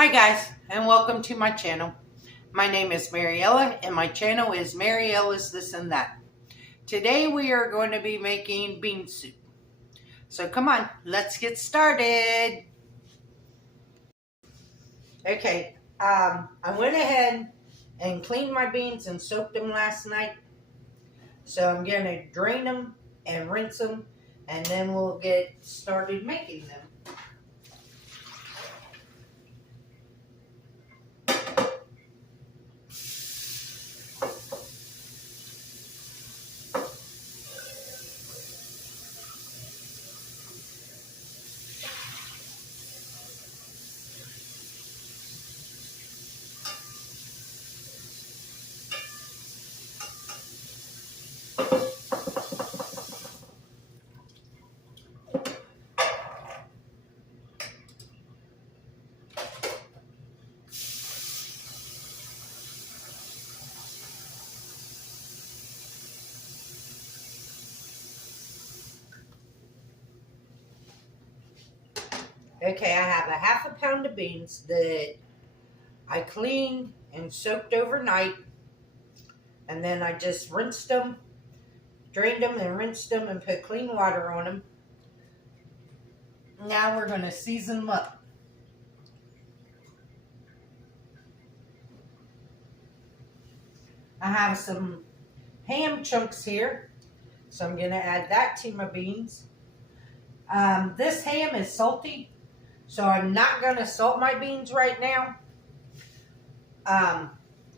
Hi guys, and welcome to my channel. My name is Mariella, and my channel is Mariella's This and That. Today we are going to be making bean soup. So come on, let's get started. Okay, I went ahead and cleaned my beans and soaked them last night. So I'm going to drain them and rinse them, and then we'll get started making them. Okay, I have a half a pound of beans that I cleaned and soaked overnight, and then I just rinsed them, drained them and rinsed them and put clean water on them. Now we're going to season them up. I have some ham chunks here, so I'm going to add that to my beans. This ham is salty, so I'm not going to salt my beans right now.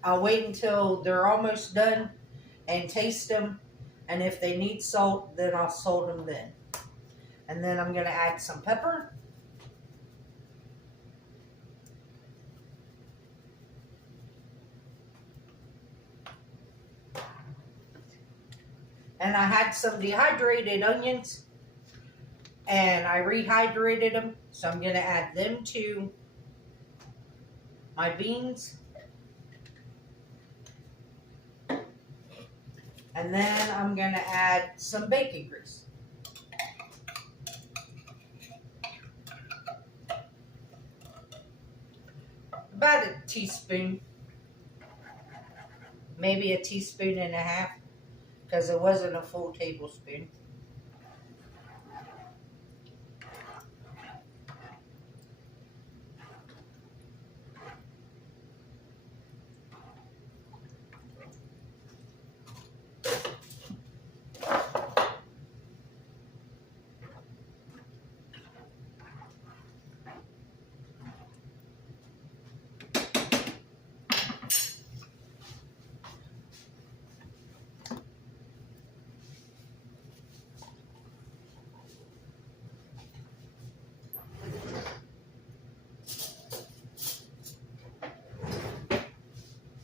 I'll wait until they're almost done and taste them, and if they need salt, then I'll salt them then. And then I'm going to add some pepper. And I had some dehydrated onions, and I rehydrated them, so I'm going to add them to my beans. And then I'm going to add some bacon grease. About a teaspoon, maybe a teaspoon and a half, because it wasn't a full tablespoon.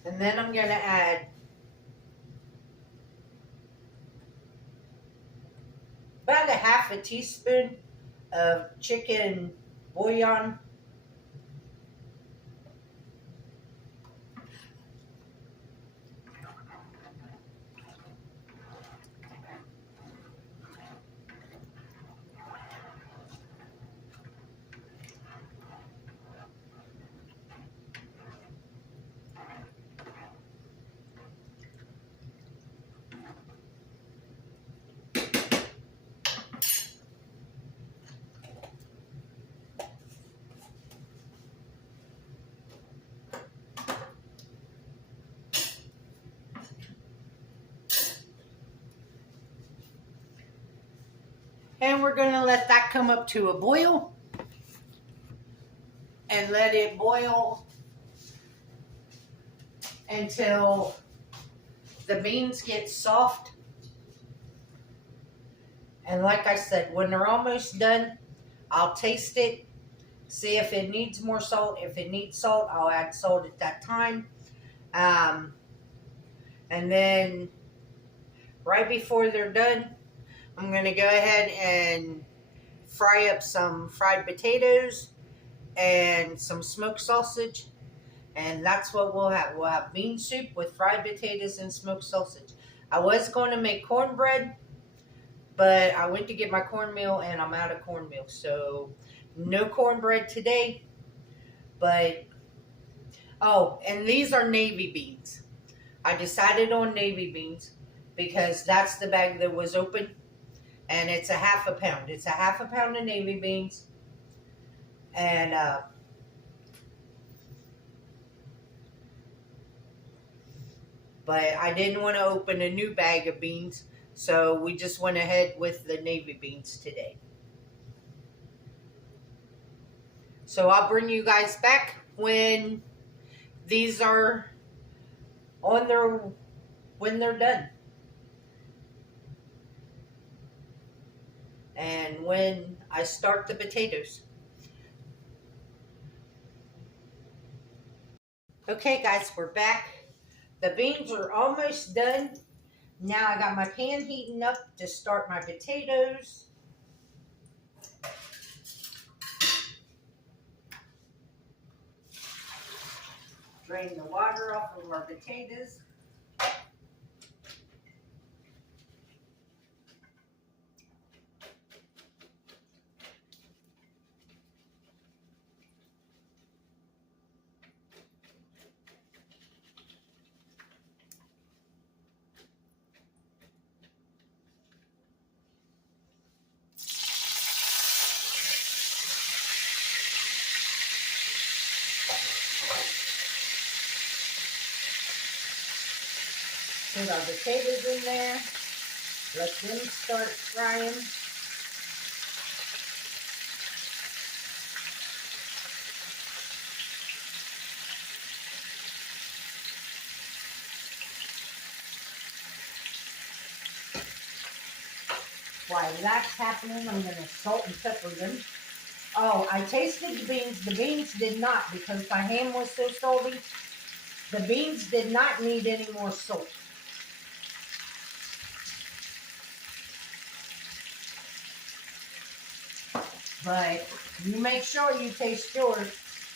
And then I'm going to add about a half a teaspoon of chicken bouillon. And we're going to let that come up to a boil and let it boil until the beans get soft. And like I said, when they're almost done, I'll taste it, see if it needs more salt. If it needs salt, I'll add salt at that time. And then right before they're done, I'm going to go ahead and fry up some fried potatoes and some smoked sausage. And that's what we'll have. We'll have bean soup with fried potatoes and smoked sausage. I was going to make cornbread, but I went to get my cornmeal and I'm out of cornmeal. So no cornbread today, but Oh, and these are navy beans. I decided on navy beans because that's the bag that was open, and it's a half a pound. It's a half a pound of navy beans, and but I didn't want to open a new bag of beans, so we just went ahead with the navy beans today. So I'll bring you guys back when these are on their when they're done. And when I start the potatoes. Okay guys, we're back. The beans are almost done. Now I got my pan heating up to start my potatoes. Drain the water off of our potatoes. Put our potatoes in there. Let them start frying. While that's happening, I'm going to salt and pepper them. Oh, I tasted the beans. The beans did not, because my ham was so salty. The beans did not need any more salt. But you make sure you taste yours,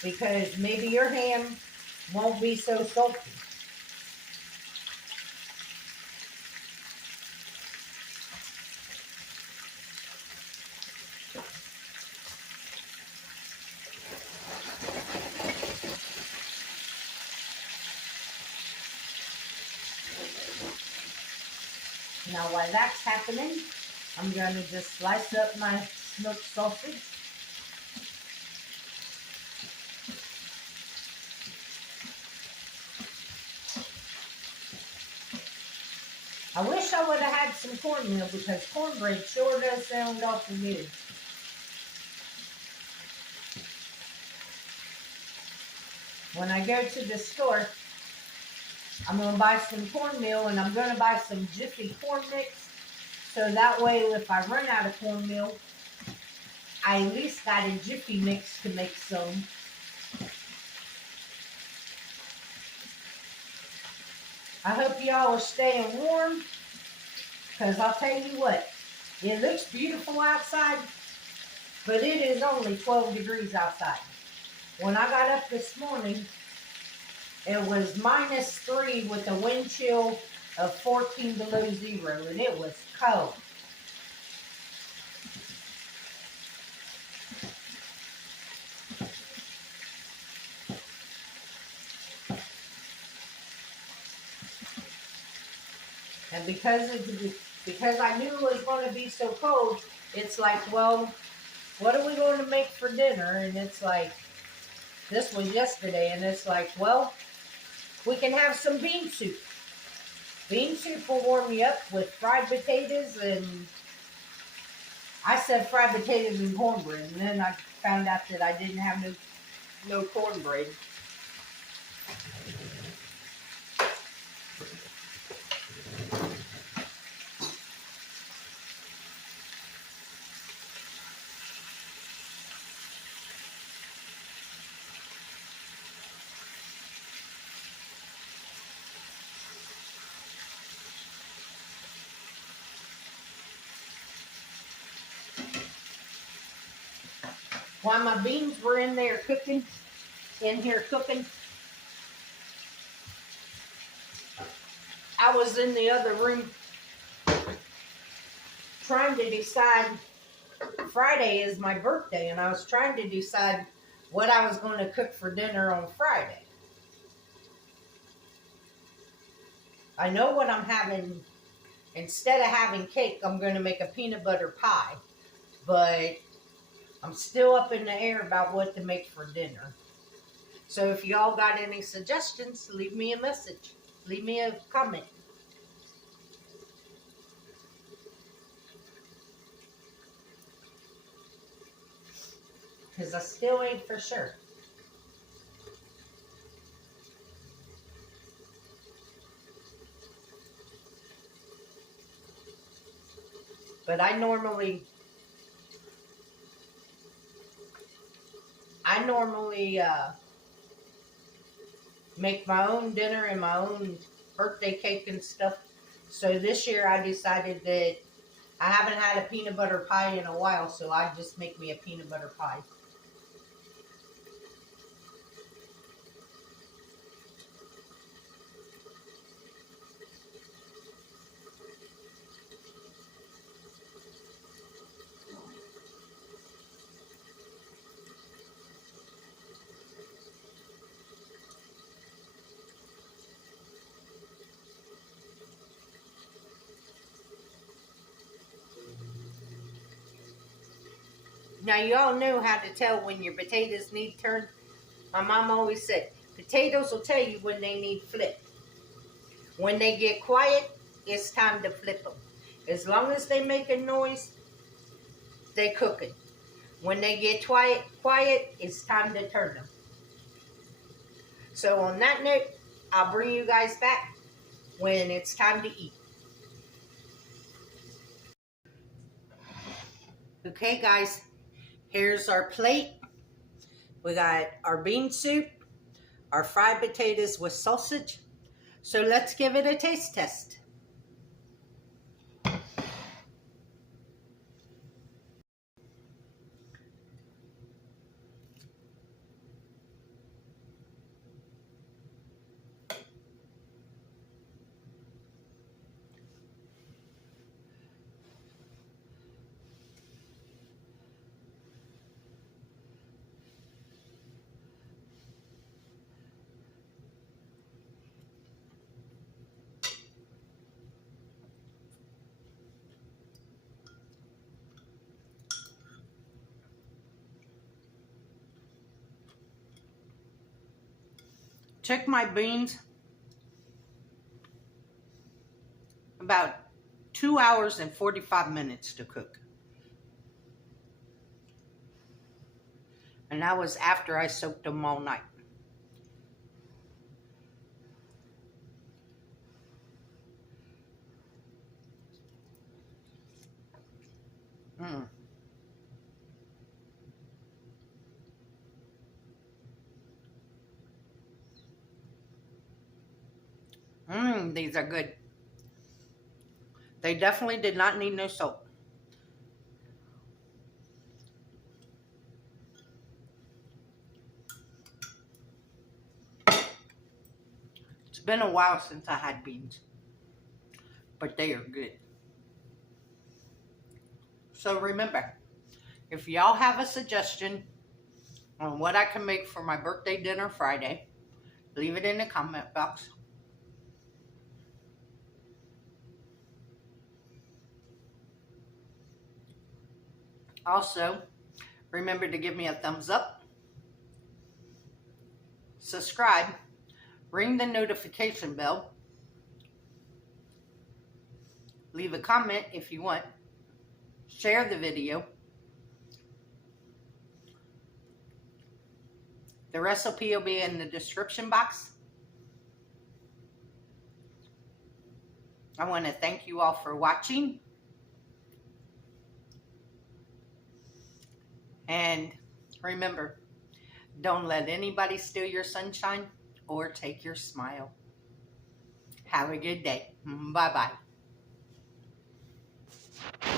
because maybe your ham won't be so salty. Now while that's happening, I'm going to just slice up my smoked sausage. I wish I would have had some cornmeal, because cornbread sure does sound awful good. When I go to the store, I'm going to buy some cornmeal, and I'm going to buy some Jiffy corn mix. So that way, if I run out of cornmeal, I at least got a Jiffy mix to make some. I hope y'all are staying warm, because I'll tell you what, it looks beautiful outside, but it is only 12 degrees outside. When I got up this morning, it was -3 with a wind chill of 14 below zero, and it was cold. And because I knew it was going to be so cold, it's like, well, what are we going to make for dinner? And it's like, this was yesterday, and it's like, well, we can have some bean soup. Bean soup will warm you up with fried potatoes, and I said fried potatoes and cornbread, and then I found out that I didn't have no cornbread. While my beans were in here cooking, I was in the other room trying to decide. Friday is my birthday, and I was trying to decide what I was going to cook for dinner on Friday. I know what I'm having. Instead of having cake, I'm going to make a peanut butter pie. But I'm still up in the air about what to make for dinner. So if y'all got any suggestions, leave me a message. Leave me a comment. Because I still ain't for sure. But I normally make my own dinner and my own birthday cake and stuff. So this year I decided that I haven't had a peanut butter pie in a while, so I just make me a peanut butter pie. Now you all know how to tell when your potatoes need turned. My mom always said, potatoes will tell you when they need flipped. When they get quiet, it's time to flip them. As long as they make a noise, they cooking. When they get quiet, it's time to turn them. So on that note, I'll bring you guys back when it's time to eat. Okay guys, here's our plate. We got our bean soup, our fried potatoes with sausage. So let's give it a taste test. Took my beans about 2 hours and 45 minutes to cook. And that was after I soaked them all night. These are good. They definitely did not need no salt. It's been a while since I had beans, but they are good. So remember, if y'all have a suggestion on what I can make for my birthday dinner Friday, leave it in the comment box. Also, remember to give me a thumbs up, subscribe, ring the notification bell, leave a comment if you want, share the video. The recipe will be in the description box. I want to thank you all for watching. And remember, don't let anybody steal your sunshine or take your smile. Have a good day. Bye-bye.